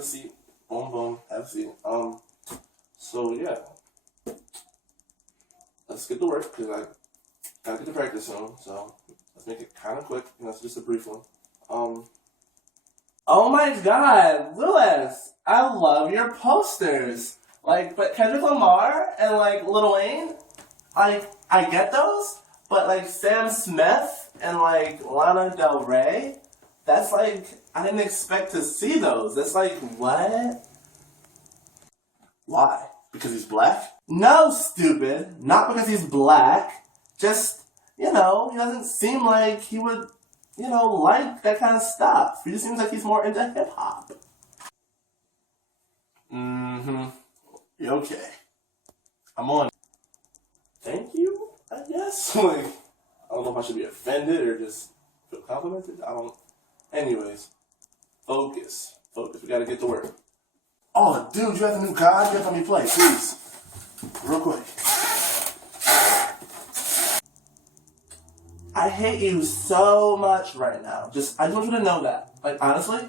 a seat. Boom, boom, have a seat. So yeah. Let's get to work, because I gotta get to practice soon, so let's make it kind of quick. It's just a brief one. Oh my god, Lewis! I love your posters! Like, but Kendrick Lamar and, like, Lil Wayne, like, I get those, but, like, Sam Smith and, like, Lana Del Rey, that's, like, I didn't expect to see those. That's, like, what? Why? Because he's black? No, stupid. Not because he's black. Just, he doesn't seem like he would, like that kind of stuff. He just seems like he's more into hip-hop. Okay. I'm on. Thank you, I guess? Like, I don't know if I should be offended or just feel complimented. Anyways. Focus. We gotta get to work. Oh, dude, you have a new card? You have to let me play, please. Real quick. I hate you so much right now. I just want you to know that. Like, honestly.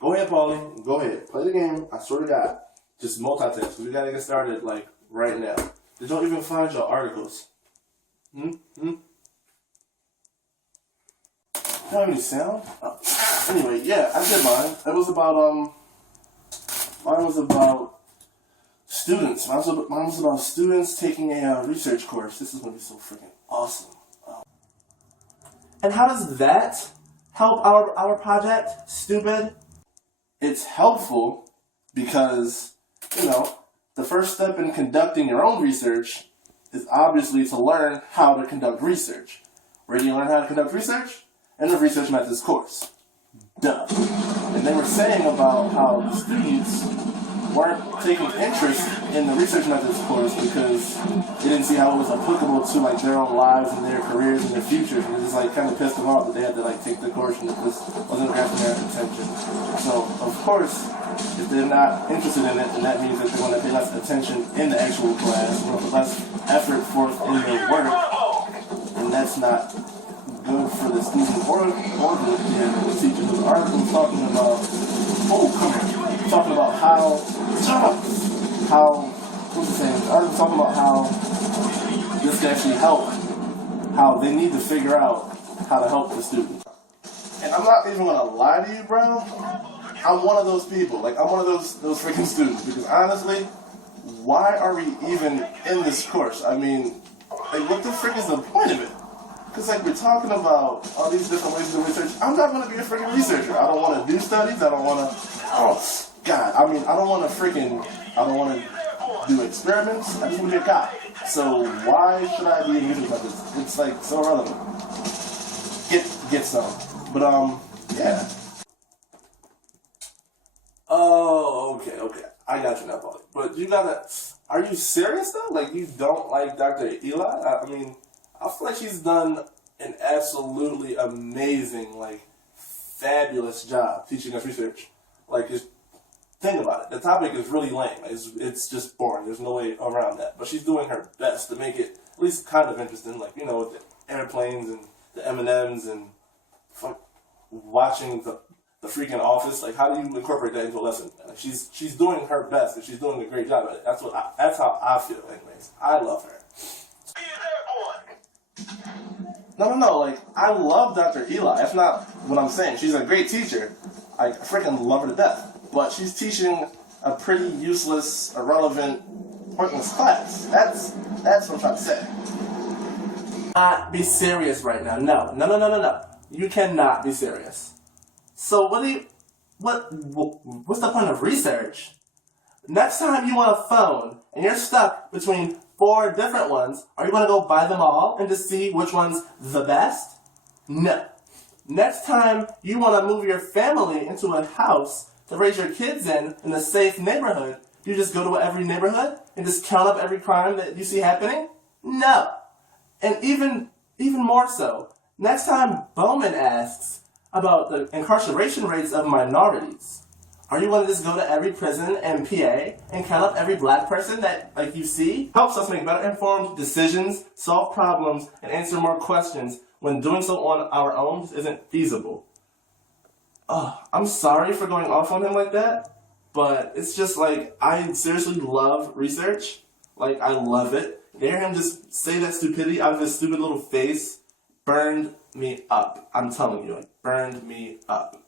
Go ahead, Paulie. Go ahead. Play the game. I swear to God. Just multitask, because we gotta get started, like, right now. Did y'all even find your articles? Have any sound? Anyway, yeah, I did mine. It was about, mine was about students. Mine was about students taking a research course. This is going to be so freaking awesome. And how does that help our project, stupid? It's helpful because, the first step in conducting your own research is obviously to learn how to conduct research. Where do you learn how to conduct research? In the research methods course. Duh. And they were saying about how the students weren't taking interest in the research methods course because they didn't see how it was applicable to, like, their own lives and their careers and their futures. And it just, like, kind of pissed them off that they had to, like, take the course and it just wasn't grabbing their attention. So, of course, if they're not interested in it, then that means that they're going to pay less attention in the actual class, put less effort forth in their work, and that's not good for the student or the teacher. The article was talking about, talking about how, what's the saying? The article was talking about how this can actually help, how they need to figure out how to help the student. And I'm not even going to lie to you, bro. I'm one of those people. Like, I'm one of those freaking students. Because honestly, why are we even in this course? I mean, like, what the frick is the point of it? Because, like, we're talking about all these different ways of research. I'm not going to be a freaking researcher. I don't want to do studies. I don't want to, I don't want to do experiments. I just want to be a guy. So why should I be in research methods? It's, like, so irrelevant. Get some. But, yeah. Oh, okay. I got you now, Paulie. But are you serious, though? Like, you don't like Dr. Eli? I mean, I feel like she's done an absolutely amazing, like, fabulous job teaching us research. Like, just think about it. The topic is really lame. It's just boring. There's no way around that. But she's doing her best to make it at least kind of interesting. Like, with the airplanes and the M&Ms and watching the freaking Office. Like, how do you incorporate that into a lesson? Like, she's doing her best, and she's doing a great job at it. That's how I feel, anyways. I love her. No. Like, I love Dr. Eli. That's not what I'm saying. She's a great teacher. I freaking love her to death. But she's teaching a pretty useless, irrelevant, pointless class. That's what I'm trying to say. Not be serious right now. No. You cannot be serious. So what's the point of research? Next time you want a phone and you're stuck between 4 different ones, are you going to go buy them all and just see which one's the best? No. Next time you want to move your family into a house to raise your kids in a safe neighborhood, you just go to every neighborhood and just count up every crime that you see happening? No. And even more so, next time Bowman asks about the incarceration rates of minorities, are you going to just go to every prison and PA and count up every black person that, like, you see? Helps us make better informed decisions, solve problems, and answer more questions when doing so on our own isn't feasible. I'm sorry for going off on him like that, but it's just like, I seriously love research. Like, I love it. To hear him just say that stupidity out of his stupid little face burned me up. I'm telling you, it burned me up.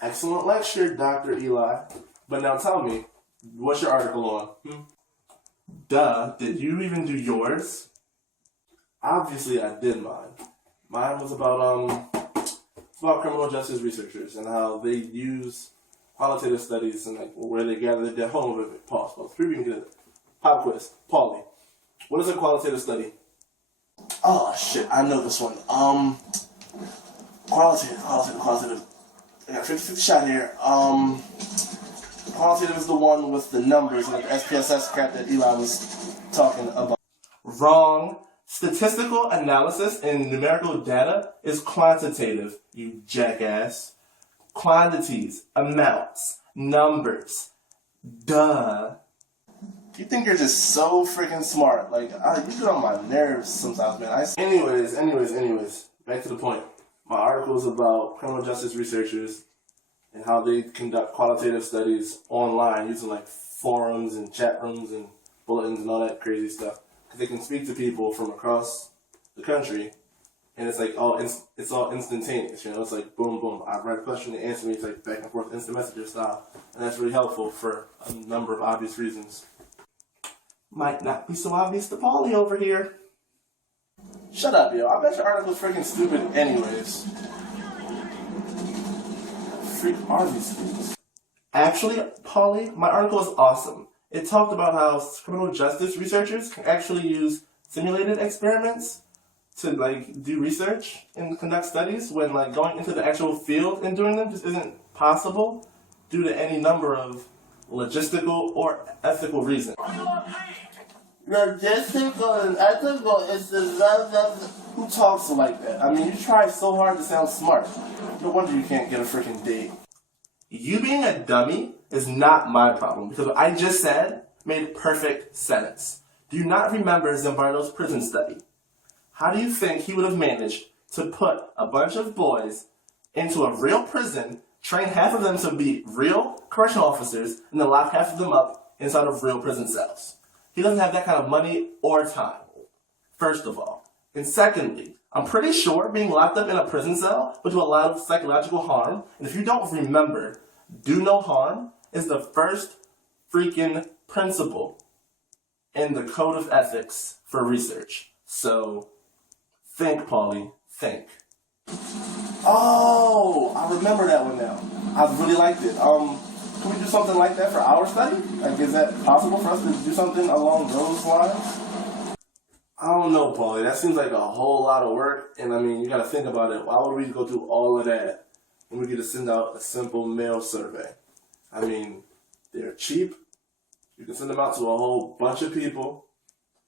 Excellent lecture, Dr. Eli. But now tell me, what's your article on? Duh, did you even do yours? Obviously, I did mine. Mine was about criminal justice researchers and how they use qualitative studies and like where they gather their home with it. Pause. Before we can get it. Pop quiz. Paulie, what is a qualitative study? Oh shit, I know this one. Qualitative. I got a 50-50 shot here. Qualitative is the one with the numbers, like the SPSS crap that Eli was talking about. Wrong. Statistical analysis and numerical data is quantitative, you jackass. Quantities, amounts, numbers. Duh. You think you're just so freaking smart. Like, you get on my nerves sometimes, man. Anyways. Back to the point. My article is about criminal justice researchers and how they conduct qualitative studies online using like forums and chat rooms and bulletins and all that crazy stuff. Because they can speak to people from across the country, and it's like it's all instantaneous. You know, it's like boom, boom. I write a question, they answer me. It's like back and forth, instant messenger style, and that's really helpful for a number of obvious reasons. Might not be so obvious to Paulie over here. Shut up, yo. I bet your article's freaking stupid anyways. Freak are these things? Actually, Paulie, my article is awesome. It talked about how criminal justice researchers can actually use simulated experiments to like do research and conduct studies when like going into the actual field and doing them just isn't possible due to any number of logistical or ethical reasons. Logistical and ethical is the who talks like that? I mean, you try so hard to sound smart. No wonder you can't get a freaking date. You being a dummy is not my problem, because what I just said made perfect sense. Do you not remember Zimbardo's prison study? How do you think he would have managed to put a bunch of boys into a real prison, train half of them to be real correctional officers, and then lock half of them up inside of real prison cells? He doesn't have that kind of money or time, first of all. And secondly, I'm pretty sure being locked up in a prison cell would do a lot of psychological harm. And if you don't remember, do no harm is the first freaking principle in the code of ethics for research. So, think, Paulie, think. Oh, I remember that one now. I really liked it. Can we do something like that for our study? Like, is that possible for us to do something along those lines? I don't know, Paulie. That seems like a whole lot of work. And I mean, you gotta think about it. Why would we go through all of that when we could just send out a simple mail survey? I mean, they're cheap. You can send them out to a whole bunch of people.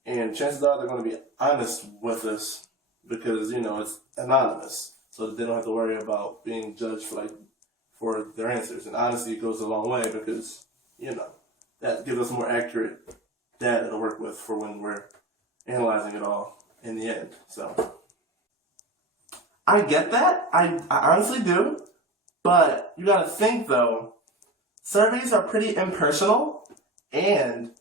And chances are they're going to be honest with us because, you know, it's anonymous. So they don't have to worry about being judged for their answers. And honesty goes a long way because, you know, that gives us more accurate data to work with for when we're analyzing it all in the end. So I get that. I honestly do. But you got to think, though, surveys are pretty impersonal. And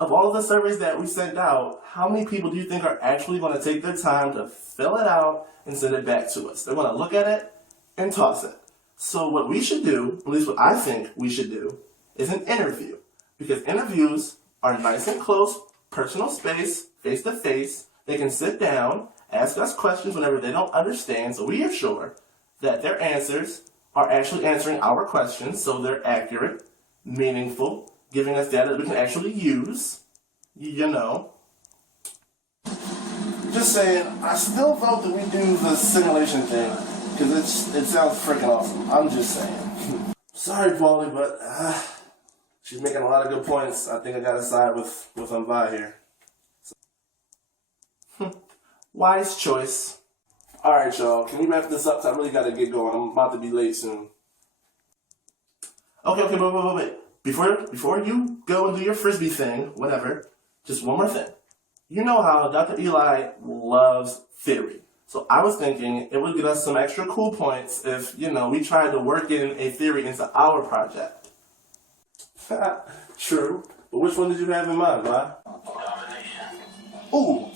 of all of the surveys that we sent out, how many people do you think are actually going to take their time to fill it out and send it back to us? They're going to look at it and toss it. So what we should do, at least what I think we should do, is an interview. Because interviews are nice and close, personal space, face-to-face. They can sit down, ask us questions whenever they don't understand, so we are sure that their answers are actually answering our questions, so they're accurate, meaningful, giving us data that we can actually use, you know. Just saying, I still vote that we do the simulation thing, because it sounds freaking awesome. I'm just saying. Sorry, Paulie, but she's making a lot of good points. I think I gotta side with Vi here. Wise choice. Alright, y'all, can we wrap this up? 'Cause I really gotta get going. I'm about to be late soon. Okay, wait. Before you go and do your frisbee thing, whatever, just one more thing. You know how Dr. Eli loves theory. So I was thinking it would get us some extra cool points if, we tried to work in a theory into our project. True. But which one did you have in mind, right? Ooh,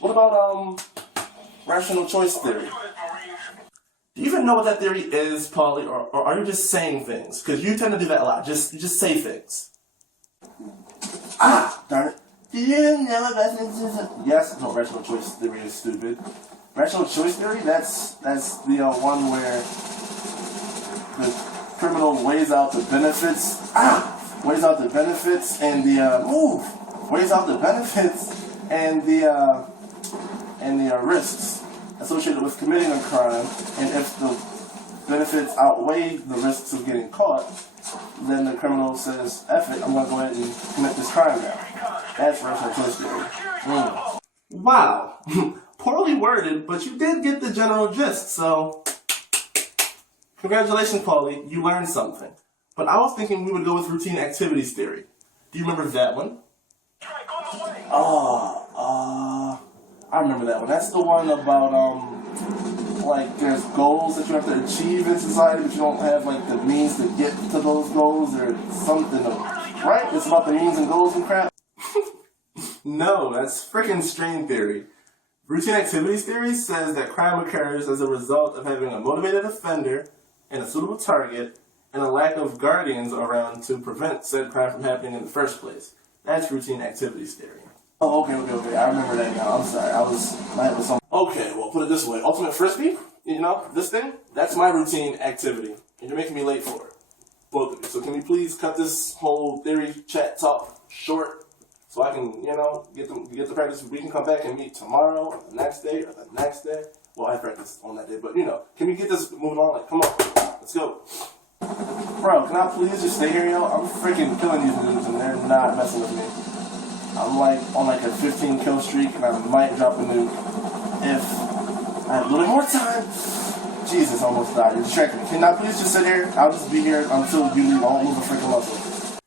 what about, rational choice theory? Do you even know what that theory is, Paulie, or are you just saying things? Because you tend to do that a lot. You just say things. Ah, darn it. Do you know about Yes, no, rational choice theory is stupid. Rational choice theory, that's the one where the criminal weighs out the benefits. Weighs out the benefits and weighs out the benefits and the risks associated with committing a crime, and if the benefits outweigh the risks of getting caught, then the criminal says, F it, I'm going to go ahead and commit this crime now. That's rational choice theory. Wow. Poorly worded, but you did get the general gist, so congratulations, Paulie, you learned something. But I was thinking we would go with routine activities theory. Do you remember that one? I remember that one. That's the one about, there's goals that you have to achieve in society, but you don't have, the means to get to those goals or something, right? It's about the means and goals and crap? No, that's freaking strain theory. Routine activities theory says that crime occurs as a result of having a motivated offender and a suitable target and a lack of guardians around to prevent said crime from happening in the first place. That's routine activities theory. Oh, okay. I remember that now. I'm sorry. My head was something. Okay, well, put it this way. Ultimate Frisbee, this thing, that's my routine activity. And you're making me late for it. Both of you. So can we please cut this whole theory chat talk short so I can, get the practice. We can come back and meet tomorrow or the next day or the next day. Well, I practice on that day, but, can we get this moving on? Come on. Let's go. Bro, can I please just stay here, yo? I'm freaking killing these dudes and they're not messing with me. I'm on a 15 kill streak and I might drop a nuke if I have a little more time. Jesus, I almost died. You're distracting me. Can I please just sit here? I'll just be here until you leave. I won't move a freaking muscle.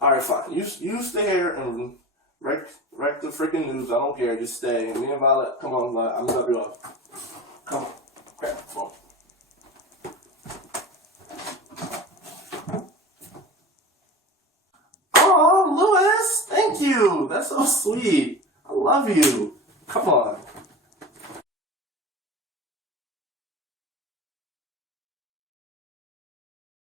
Alright, fine. You stay here and wreck the freaking news. I don't care. Just stay. And me and Violet, come on, Violet. I'm gonna drop you off. Come on. Grab the phone. Oh, Louis! Thank you! That's so sweet. I love you. Come on.